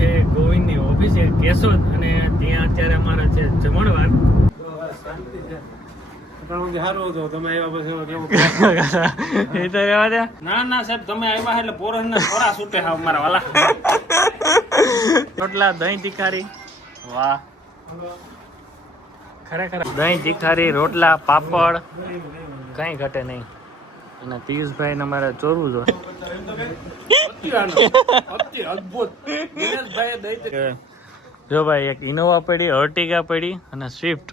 છે ગોવિંદની છે કેશોદ અને ત્યાં અત્યારે અમારે છે જમણવાર. સારું હતું તમે આવ્યા પછી કેવું એ તો રહેવા દે. ના ના સાહેબ તમે આવ્યા એટલે પોરસ ને થોડા છૂટે હાવ મારા વાલા. રોટલા દહીં તીખારી. વાહ. ખરેખર. દહીં તીખારી રોટલા પાપડ. કઈ ઘટે નહીં. અને પિયુષભાઈ ને અમારે ચોરવું જોઈએ. જો ભાઈ એક ઇનોવા પડી અર્ટિગા પડી અને સ્વિફ્ટ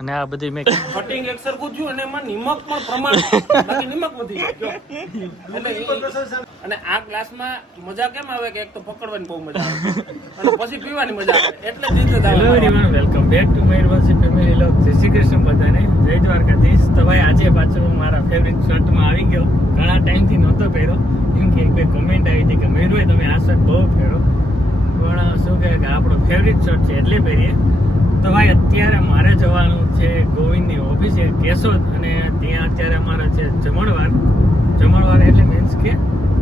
અને આ બધી મેં કટિંગ એક સરખું થયું અને એમાં નિમક પણ પ્રમાણ બાકી નિમક વધી એટલે અને આ ગ્લાસમાં મજા કેમ આવે કે એક તો પકડવાની બહુ મજા આવે? અને પછી પીવાની મજા આવે. એટલે જ everyone welcome back to my વર્ષી family Jay Shri Krishna બધાને. જય દ્વારકાધીશ. તો ભાઈ, આજે પાછો હું મારા ફેવરિટ શર્ટમાં આવી ગયો. ઘણા ટાઈમથી નહોતો પહેર્યો. કેમ કે એક બે કમેન્ટ આવી હતી કે મેરુએ તમે આ શર્ટ બહુ પહેરો. પણ શું કહે કે આપણો ફેવરિટ શર્ટ છે, એટલે પહેરીએ. તો ભાઈ, અત્યારે મારે જવાનું છે ગોવિંદની ઓફિસે કેશોદ. અને ત્યાં અત્યારે અમારા છે જમણવાર. જમણવાર એટલે મીન્સ કે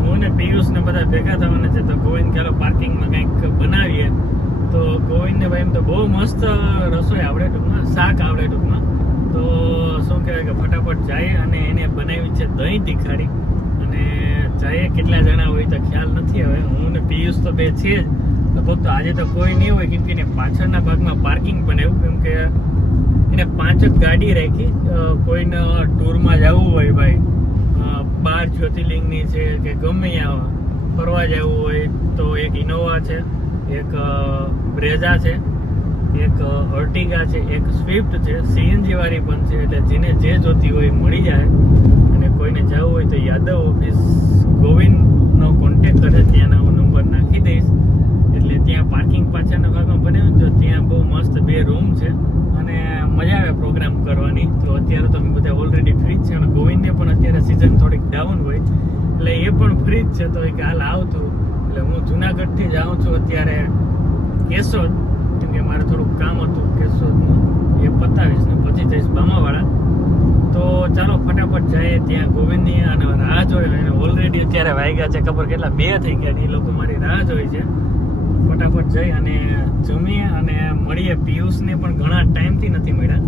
હું ને પિયુષ ને બધા ભેગા થવાના છે. તો ગોવિંદ, ચાલો પાર્કિંગમાં કંઈક બનાવીએ. તો ગોવિંદને ભાઈ એમ તો બહુ મસ્ત રસોઈ આવડે ટૂંકમાં, શાક આવડે ટૂંકમાં. તો શું કહેવાય કે ફટાફટ જાય અને એને બનાવી છે દહીં તીખાડી અને જાય કેટલા જણા હોય તો ખ્યાલ નથી હવે. હું ને પિયુષ તો બે છીએ જ. લગભગ તો આજે તો કોઈ નહીં હોય, કેમ કે એને પાછળના ભાગમાં પાર્કિંગ બનાવ્યું કેમ કે એને પાંચ જ ગાડી રાખી. કોઈને ટૂરમાં જવું હોય ભાઈ. બાર જ્યોતિર્લિંગની છે કે ગમે આવા ફરવા જવું હોય તો એક ઇનોવા છે. એક બ્રેઝા છે, એક અર્ટિગા છે, એક સ્વિફ્ટ છે, સીએનજી વાળી પણ છે, એટલે જેને જે જોતી હોય મળી જાય. અને કોઈને જવું હોય તો યાદવ ઓફિસ ગોવિંદનો કોન્ટેક કરે ત્યાંના હું નંબર નાખી દઈશ. એટલે ત્યાં પાર્કિંગ પાછળના ભાગમાં બનાવ્યું છે ત્યાં બહુ મસ્ત બે રૂમ છે. અને મજા આવે પ્રોગ્રામ કરવાની. તો અત્યારે તો અમે બધા ઓલરેડી ફ્રી જ છે અને ગોવિંદને પણ અત્યારે સિઝન થોડીક ડાઉન હોય. એટલે એ પણ ફ્રી જ છે. તો એક હાલ આવતું. એટલે હું જુનાગઢથી જ આવું છું અત્યારે કેશોદ, કેમ કે મારે થોડુંક કામ હતું કેશોદનું, એ પતાવીશ ને પછી જઈશ બામાવાળા તો ચાલો ફટાફટ જઈએ ત્યાં ગોવિંદની અને રાહ જોઈ અને ઓલરેડી અત્યારે વાગ્યા છે, ખબર કેટલા બે થઈ ગયા એ લોકો મારી રાહ જોઈ છે. ફટાફટ જઈ અને જમીએ અને મળીએ. પિયુષને પણ ઘણા ટાઈમથી નથી મળ્યા.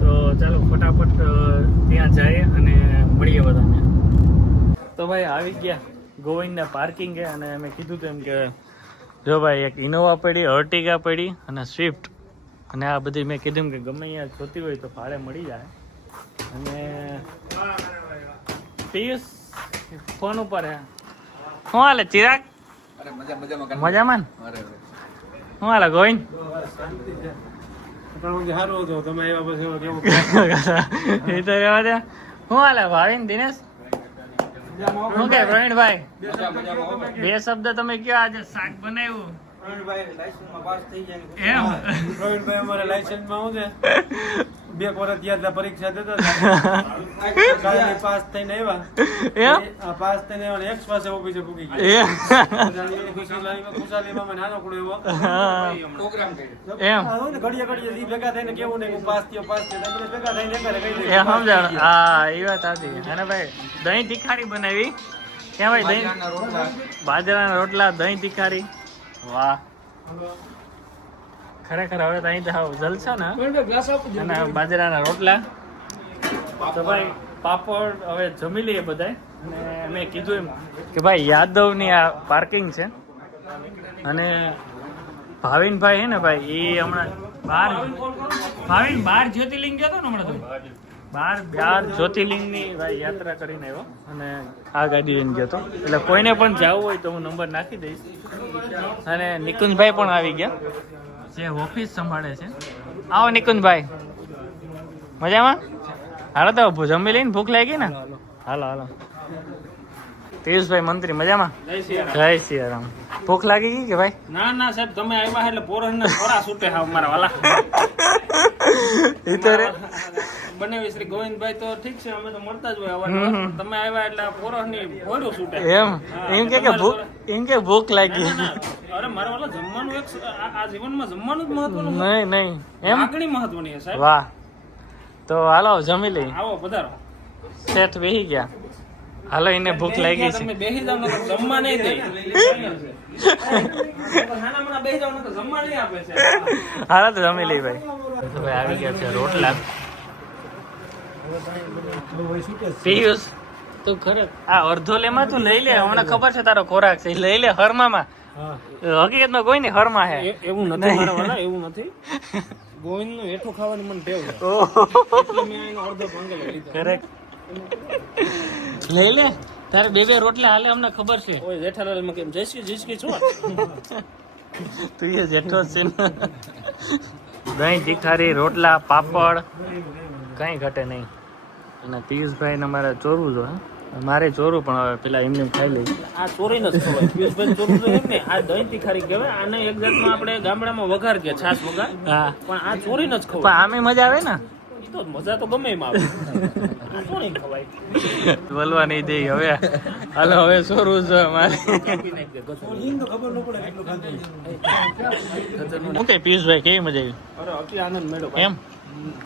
તો ચાલો ફટાફટ ત્યાં જઈએ અને મળીએ બધાને. તો ભાઈ આવી ગયા. ગોવિંદના પાર્કિંગે અને મેં કીધું તેમ કે જો ભાઈ એક ઇનોવા પડી અર્ટિગા પડી અને સ્વિફ્ટ અને આ બધી મેં કીધું કે ગમે અહીંયા જોતી હોય તો ભાડે મળી જાય. અને પિયુષ ફોન ઉપર હે. શું હાલે ચિરાગ? અરે મજા મજામાં મજામાં ને? શું હાલે ગોવિંદ? એ તો રહેવા દે. શું હાલે ભાવિન દિનેશ? શું કે પ્રવીણભાઈ બે શબ્દ તમે કયો આજે શાક બનાવ્યું? એમ? પ્રવીણભાઈ અમારે લાયસન્સમાં શું છે. બે વર્ષ ત્યાં પરીક્ષા દેતા હતા. પાસ થઈને આવ્યા. એમ? આ પાસ થઈને આવ્યા ને એક્સ પાસે ઊભી છે ખુશાલી- ખુશાલીમાં નાનો મને નાનકડો એવો પ્રોગ્રામ કર્યો એમ. ઘડીએ ઘડીએ ઈ ભેગા થઈને કેવું ને કે હું પાસ થયો પાસ થયો તમને ભેગા થઈને એકરે કહી એ સમજાણ. હા એ વાત સાચી અને ભાઈ દહીં તીખારી બનાવી? ક્યાં ભાઈ દહીં? બાજરાના રોટલા. બાજરાના રોટલા દહીં તીખારી? વાહ. ખરેખર હવે તો અહીં તો જલસા ને. અને બાજરાના રોટલા. તો ભાઈ પાપડ હવે જમી લઈએ બધા અને મેં કીધું એમ કે ભાઈ યાદવની આ પાર્કિંગ છે. અને ભાવિનભાઈ હે ને ભાઈ એ હમણાં બાર ભાવિન બાર જ્યોતિર્લિંગ ગયો હતો ને હમણાં બાર બાર જ્યોતિર્લિંગની ભાઈ યાત્રા કરીને આવ્યો. અને આ ગાડી લઈને ગયો હતો એટલે કોઈને પણ જવું હોય તો હું નંબર નાખી દઈશ. અને નિકુંજભાઈ પણ આવી ગયા. જે ઓફિસ સંભાળે છે. આવો નિકુંજભાઈ. મજામાં? હાલો તો જમી લઈને ભૂખ લાગી ને? હાલો. હાલો પિયુષભાઈ મંત્રી મજામાં? જય શ્રી રામ. જય શ્રી રામ. ભૂખ લાગી ગઈ કે ભાઈ? ના ના સાહેબ તમે આવ્યા એટલે પોરસ ને છોરા છૂટે હા મારા વાલા. એ તો રે બને શ્રી ગોવિંદભાઈ તો ઠીક છે અમે તો મળતા જ હોય તમે આવ્યા એટલે પોરસની ભોયરું છૂટે. એમ? એમ કે ભૂખ એમ કે ભૂખ લાગી. અરે મારા વાળા જમવાનું એક આ જીવનમાં જમવાનું જ મહત્વનું નહીં નહીં. એમ? લાગણી મહત્વની છે સાહેબ. વાહ. તો હાલો જમી લઈ આવો પધારો. શેઠ બેહી ગયા. હાલો એને ભૂખ લાગી છે. તમે બેસી જાવ તો જમવા નહીં દે હાલો તો જમી લઈ ભાઈ. ભાઈ આવી ગયા છે રોટલા. પિયુષ. તું ખરે. આ અડધો લેમાં તું લઈ લે. હમણાં ખબર છે તારો ખોરાક છે. લઈ લે હરમામાં. હકીકતમાં કોઈ નહીં હરમા હે. એવું નથી મારા એવું નથી. ગોવિંદનું હેઠું ખાવાની મને ટેવ મેં કરેક્ટ લઈ લે. તારે બે બે રોટલા હાલે અમને ખબર છે. ઓય જેઠાલાલમાં કેમ જયશ્રી જયશ્રી છો તું એ જેઠો છે ને. દહીં તીખારી રોટલા પાપડ. કઈ ઘટે નહીં. અને પિયુષભાઈ ને મારે ચોરવું જો હે. મારે ચોરવું પણ હવે પેલા એમને ખાઈ લઈ આ ચોરી નથી ખબર. પિયુષભાઈ ચોરું તો એમ ને આ દહીં ખારી કહેવાય. આને એક જાતમાં આપણે ગામડામાં વઘાર કે છાસ વઘાર. હા. પણ આ ચોરી નથી પણ ખવાય આમે મજા આવે ને? તો મજા તો ગમે એમાં આવે. ખવાય. બોલવા નહીં દે હવે હાલો હવે ચોરવું છે મારે. હું કે પિયુષભાઈ કેવી મજા આવી? અરે અતિ આનંદ મેળો એમ?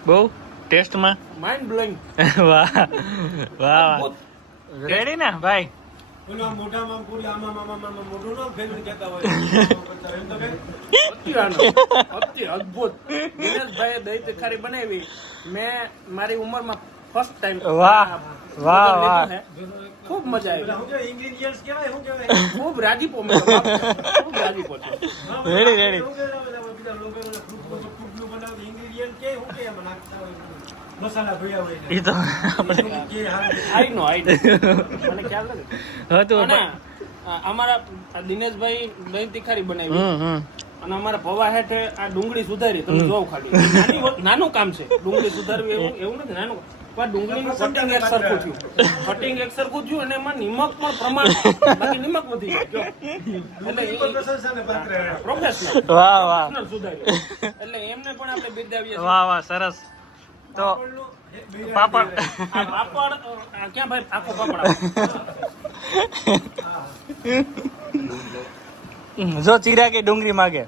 બહુ? ટેસ્ટમાં? માઇન્ડ બ્લોઈંગ વાહ વાહ વાહ. રેડી ને ભાઈ? બનાવી. મેં મારી ઉંમરમાં ફર્સ્ટ ટાઈમ વાહ, વાહ, વાહ. ખૂબ મજા આવી. ખૂબ રાજીપો મેં ખૂબ રાજીપો રેડી રેડી એ તો આપણે આઈ નો આઈ મને ખ્યાલ નથી. હતું અમારા આ દિનેશભાઈ દહીં તીખારી બનાવી. અને અમારા ભવા હેઠે આ ડુંગળી સુધારી. તમે જોવો ખાલી. નાનું કામ છે. ડુંગળી સુધારવી એવું એવું નથી. નાનું પણ ડુંગળીનું કટિંગ એક સરખું થયું. કટિંગ એક સરખું થયું અને એમાં નિમક પણ પ્રમાણ બાકી નિમક વધી ગયું. જો. એટલે પ્રોફેશનલ વાહ વાહ. એટલે એમને પણ આપણે બિરદાવીએ વાહ વાહ સરસ. તો પાપડ પાપડ ક્યાં ભાઈ? આખો પાપડ જો ચિરાગે ડુંગળી માગે.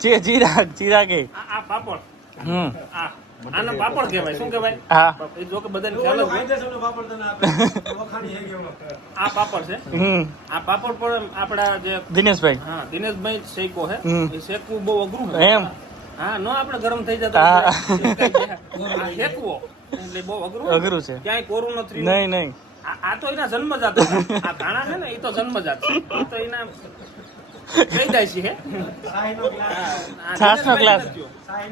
ચિરાગ ચિરાગે આ પાપડ. હમ. આ. આને પાપડ કહેવાય. શું કહેવાય? હા. એ જો કે બધાને ખ્યાલ જ હોય. આ પાપડ છે? હમ. આ પાપડ પણ આપણા જે દિનેશભાઈ. હા દિનેશભાઈ શેકો હે. એ શેકવું બહુ અઘરું છે એમ? હા નો આપણે ગરમ થઈ જતા શેકવો. એટલે બહુ અઘરું અઘરું છે. ક્યાંય કોરું નથી નહીં નહીં. આ આ તો એના જન્મજાત. આ ધાણા છે ને એ તો જન્મજાત છે. એ તો એના થઈ જાય હે? છાસનો ગ્લાસ.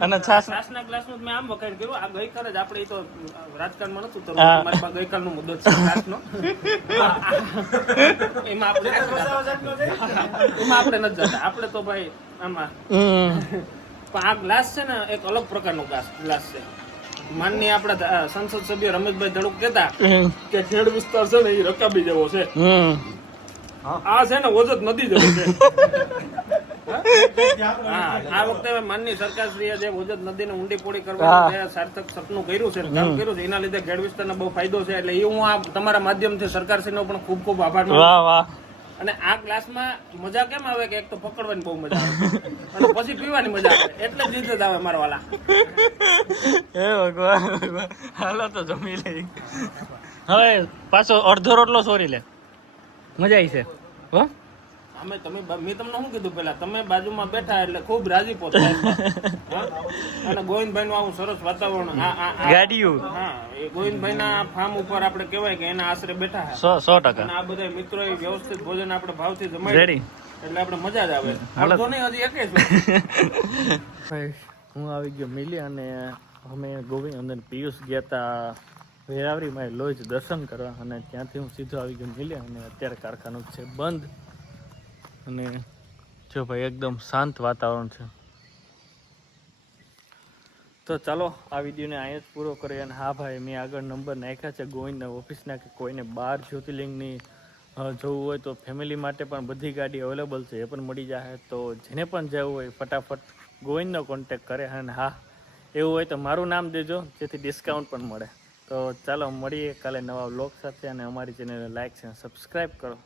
અને છાસ છાસના ગ્લાસનું મેં આમ વખાણ કર્યું. આ ગઈકાલ જ આપણે તો રાજકારણમાં નતું તો મારી પાસે ગઈકાલનો મુદ્દો છે છાસનો. એમાં આપણે એમાં આપણે નથી જતા. આપણે તો ભાઈ આમાં પણ આ ગ્લાસ છે ને એક અલગ પ્રકારનો ગ્લાસ ગ્લાસ છે. માનનીય આપણા સંસદ સભ્ય રમેશભાઈ ધડુક કહેતા કે ખેડ વિસ્તાર છે ને એ રકાબી જેવો છે. આ છે ને ઓજત નદી જેવો છે. આ વખતે માનની સરકારશ્રીએ જે ઓજત નદીને ઊંડી પોળી કરવાનું જે સાર્થક સપનું કર્યું છે કામ કર્યું છે એના લીધે ખેડ વિસ્તારને બહુ ફાયદો છે. એટલે એ હું આ તમારા માધ્યમથી સરકારશ્રીનો પણ ખૂબ ખૂબ આભાર વાહ વાહ. અને આ ગ્લાસમાં મજા કેમ આવે કે એક તો પકડવાની બહુ મજા આવે? અને પછી પીવાની મજા આવે? એટલે જ રીતે જ આવે મારા વાલા હે ભગવાન ભગવાન. હાલો તો જમી લઈ હવે પાછો અડધો રોટલો સોરી લે. મજા આવી છે. હો? અમે તમે મેં તમને શું કીધું પેલા તમે બાજુમાં બેઠા એટલે ખૂબ રાજી પહોંચો અને ગોવિંદભાઈ નું આવું સરસ વાતાવરણ. આ- આ- આ- ગાડીયું. હા એ ગોવિંદભાઈ ના ફાર્મ ઉપર આપણે કહેવાય કે એના આશરે બેઠા સો સો ટકા. આ બધા મિત્રો વ્યવસ્થિત ભોજન આપણે ભાવથી જમાડી એટલે આપણે મજા જ આવે. હાલો. નહીં હજી એકે હું આવી ગયો મિલી અને અમે ગોવિંદ અને પિયુષ ગયા હતા વેરાવરીમાં લોજ દર્શન કરવા અને ત્યાંથી હું સીધો આવી ગયો મિલી અને અત્યારે કારખાનું છે બંધ. અને જો ભાઈ એકદમ શાંત વાતાવરણ છે. તો ચાલો, આ વિડીયોને અહીંયા જ પૂરો કરીએ અને હા ભાઈ, મેં આગળ નંબર નાખ્યા છે ગોવિંદના ઓફિસના કે કોઈને બાર જ્યોતિર્લિંગની જવું હોય તો ફેમિલી માટે પણ બધી ગાડી અવેલેબલ છે, એ પણ મળી જાય તો જેને પણ જવું હોય ફટાફટ ગોવિંદનો કોન્ટેક કરે અને હા, એવું હોય તો મારું નામ દેજો, જેથી ડિસ્કાઉન્ટ પણ મળે. તો ચાલો મળીએ કાલે નવા બ્લોગ સાથે અને અમારી ચેનલને લાઈક અને સબસ્ક્રાઈબ કરો.